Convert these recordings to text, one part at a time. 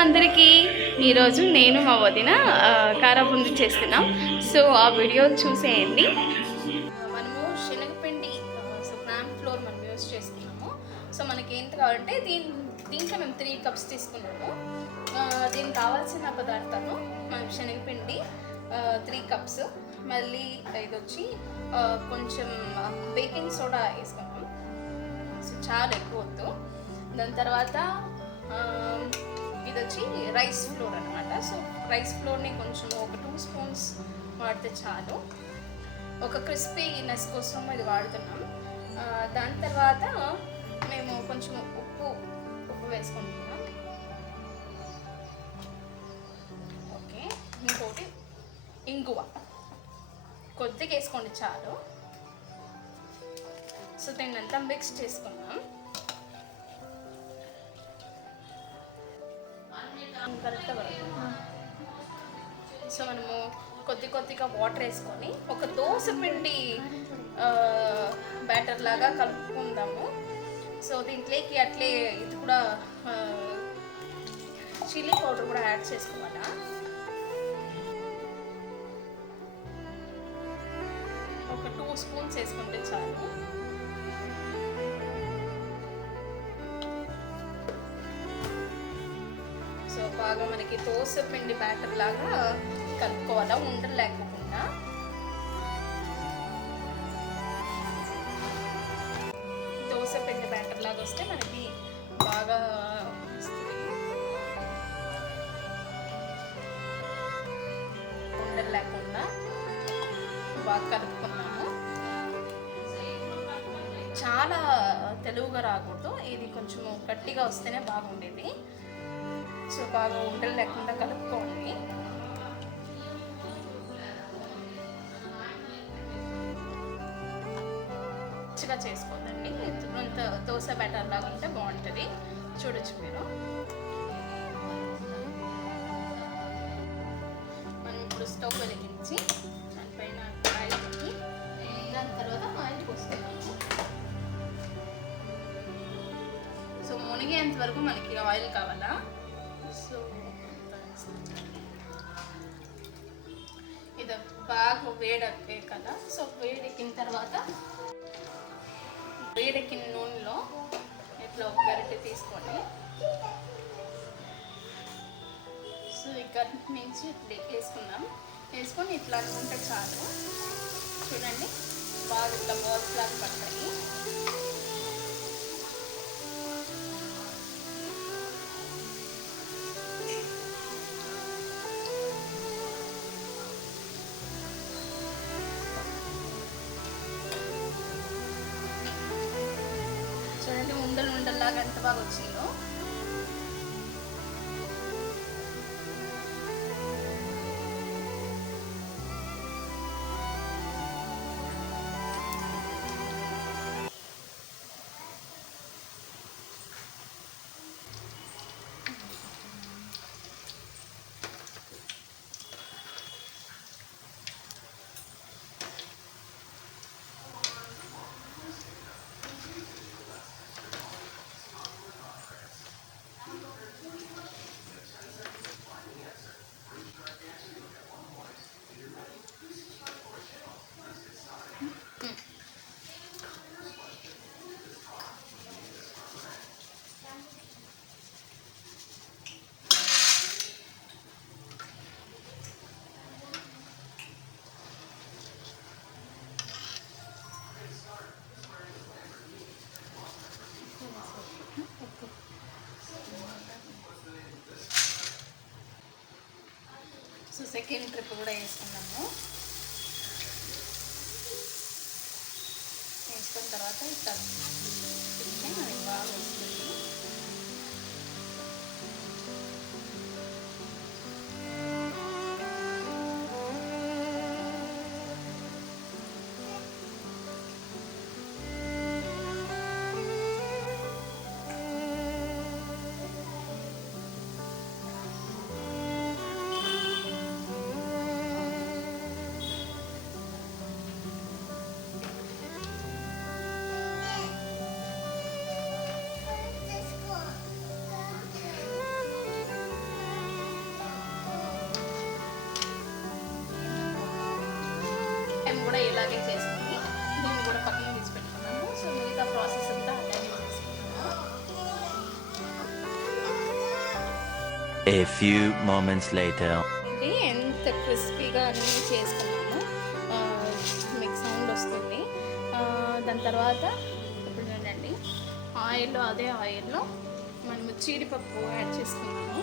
అందరికీ ఈరోజు నేను మా వదిన కారాబుంది చేస్తున్నాం. సో ఆ వీడియో చూసేయండి. మనము శనగపిండి గ్రామ్ ఫ్లోర్ మనం యూస్ చేసుకున్నాము. సో మనకి ఏంటి కావాలంటే దీంట్లో మేము 3 కప్స్ తీసుకున్నాము. దీనికి కావాల్సిన పదార్థాలు మనం శనగపిండి 3 కప్స్, మళ్ళీ ఇది వచ్చి కొంచెం బేకింగ్ సోడా వేసుకున్నాం. సో చాలా ఎక్కువ వద్దు. దాని తర్వాత ఇది వచ్చి రైస్ ఫ్లోర్ అనమాట. సో రైస్ ఫ్లోర్ని కొంచెం ఒక 2 స్పూన్స్ వాడితే చాలు. ఒక క్రిస్పీనెస్ కోసం ఇది వాడుతున్నాం. దాని తర్వాత మేము కొంచెం ఉప్పు వేసుకుంటున్నాం. ఓకే, ఇంకోటి ఇంగువ కొద్దిగా వేసుకోండి చాలు. సో దీన్ని అంతా మిక్స్ చేసుకున్నాం. కరెక్ట్గా సో మనము కొద్దిగా వాటర్ వేసుకొని ఒక దోశ పిండి బ్యాటర్ లాగా కలుపుకుందాము. సో దీంట్లోకి అట్లే ఇది కూడా చిల్లీ పౌడర్ కూడా యాడ్ చేసుకోవాలా. ఒక 2 స్పూన్స్ వేసుకుంటే చాలు. సో బాగా మనకి దోశ పిండి బ్యాటర్ లాగా కలుపుకోవాలా, ఉండలు లేకుండా. దోశ పిండి బ్యాటర్ లాగా వస్తే మనకి బాగా వస్తుంది. ఉండలు లేకుండా బాగా కలుపుకున్నాము. చాలా తెలుగుగా రాకూడదు, ఇది కొంచెం గట్టిగా వస్తేనే బాగుండేది. సో బాగా ఉండలు లేకుండా కలుపుకోండి. మంచిగా చేసుకోండి. ఇంత దోశ బ్యాటర్ లాగా ఉంటే బాగుంటుంది. చూడొచ్చు మీరు. మనం ఇప్పుడు స్టవ్ వెలిగించి దానిపైన ఆయిల్ పెట్టి దాని తర్వాత ఆయిల్ పోస్తున్నాము. సో మునిగేంత వరకు మనకి ఆయిల్ కావాలా. సో ఇది బాగా వేడెక్కే కదా. సో వేడెక్కిన తర్వాత వేడెక్కిన నూనెలో ఇట్లా ఒక గరిటె తీసుకొని సో ఈ గరిటె నుంచి ఇట్లా వేసుకొని ఇట్లా అనుకుంటే చాలు. చూడండి బాగా ఇట్లా బాల్స్ లాగా పడతాయి. చూడండి ఉండల్లాగా ఎంత బాగా వచ్చిందో. సో సెకండ్ ట్రిప్ కూడా వేసుకున్నాము. వేసుకున్న తర్వాత ఇట్లా తింటే మనకి బాగా వస్తుంది. A few moments later. ఇది ఎంత క్రిస్పీగా అన్నీ చేసుకున్నాము. మీకు సౌండ్ వస్తుంది. దాని తర్వాత ఇప్పుడు ఏంటండి అదే ఆయిల్లో మనము జీడిపప్పు యాడ్ చేసుకున్నాము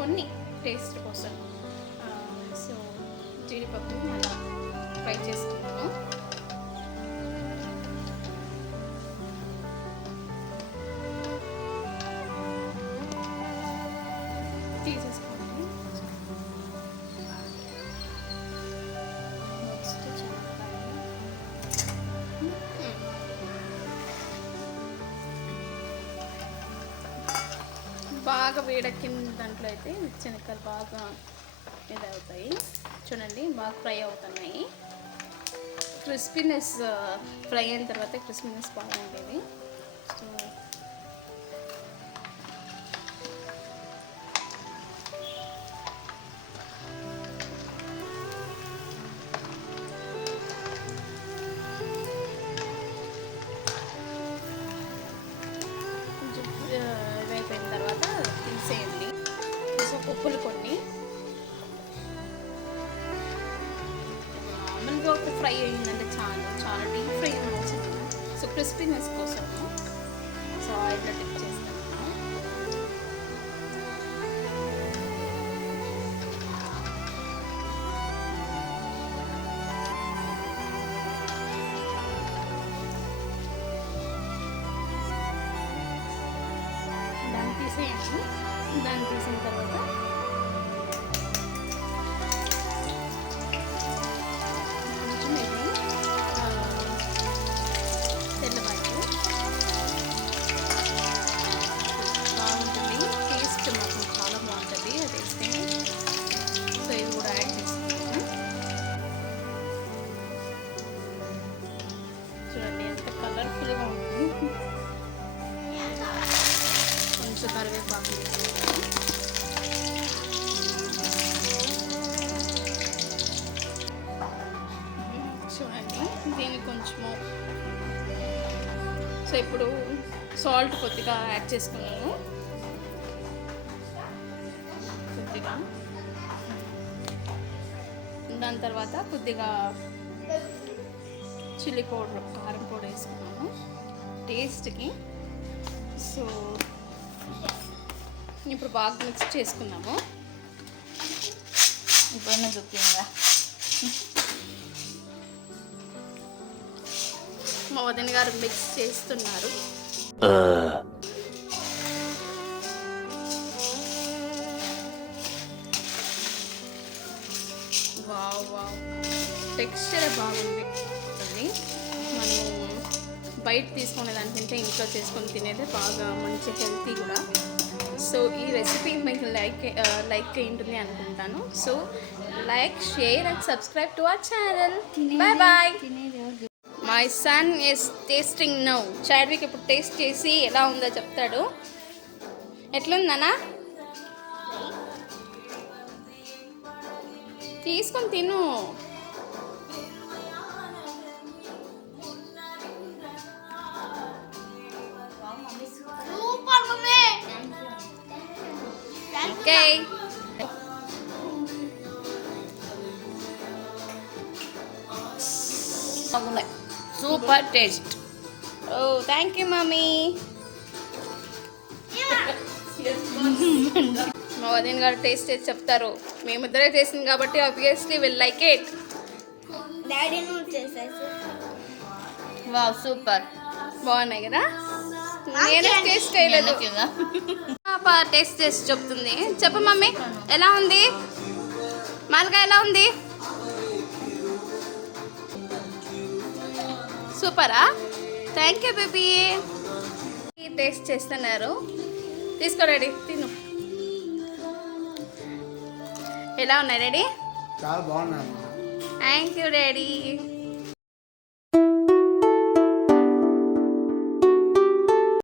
కొన్ని టేస్ట్ కోసం. సో జీడిపప్పుని అలా ఫ్రై చేసుకున్నాము. తీసేసుకోండి. నెక్స్ట్ బాగా వేడెక్కిన దాంట్లో అయితే శనగకాయలు బాగా ఇది అవుతాయి. చూడండి బాగా ఫ్రై అవుతున్నాయి. క్రిస్పీనెస్ ఫ్రై అయిన తర్వాత క్రిస్పీనెస్ బాగుండేది. సో అయిపోయిన తర్వాత తీసేయండి. సో పప్పులు కొన్ని నార్మల్గా ఒక ఫ్రై అయిందంటే చాలా డీప్ ఫ్రై అవసరం. సో క్రిస్పీనెస్ కోసం సో ఆయిల్లో డిప్ చేస్తాను. దాన్ని తీసేయండి. దాన్ని తీసిన తర్వాత కొంచెం ఇది తెల్లవాటు బాగుంటుంది. టేస్ట్ మాత్రం చాలా బాగుంటుంది అది వేస్తే. సో ఇది కూడా యాడ్ చేసుకుంటాము. చూడండి ఎంత కలర్ఫుల్గా ఉంటుంది. కొంచెం కరివేపాకు చూడండి దీనికి కొంచెము. సో ఇప్పుడు సాల్ట్ కొద్దిగా యాడ్ చేసుకున్నాను. కొద్దిగా దాని తర్వాత కొద్దిగా చిల్లీ పౌడర్ కారం పౌడర్ వేసుకున్నాను టేస్ట్కి. సో ఇప్పుడు బాగా మిక్స్ చేసుకున్నాము. ఇప్పుడైనా చూపిందా మా వదిన గారు మిక్స్ చేస్తున్నారు. వావ్ వావ్ టెక్స్చర్ బాగుంది. మనము బయట తీసుకునే దానికంటే ఇంట్లో చేసుకొని తినేదే బాగా మంచి హెల్తీ కూడా. సో ఈ రెసిపీ మీకు లైక్ ఉంటుంది అనుకుంటాను. So like, share and subscribe to our channel. Bye bye. My son is tasting now. Chadwick ఇప్పుడు టేస్ట్ చేసి ఎలా ఉందో చెప్తాడు. ఎట్లుందనా? తీసుకొని తిను. Okay super taste. Oh thank you mummy. మా వదిన గారు టేస్ట్ చేసి చెప్తారు. మేమిద్దరే చేసింది కాబట్టి obviously will like it. Daddy నువ్వు చేసేసి వావ్ సూపర్ బాగున్నాయి కదా? నేనే టేస్ట్ చేయలేదు. పాప టేస్ట్ చేసి చెప్తుంది. చెప్పు మమ్మీ ఎలా ఉంది? మాల్గా ఎలా ఉంది? సూపరా? Thank you baby. టేస్ట్ చేస్తున్నారు. తీసుకో డాడీ తిను. ఎలా ఉన్నాయి డాడీ? చాలా బాగున్నాయి. Thank you daddy.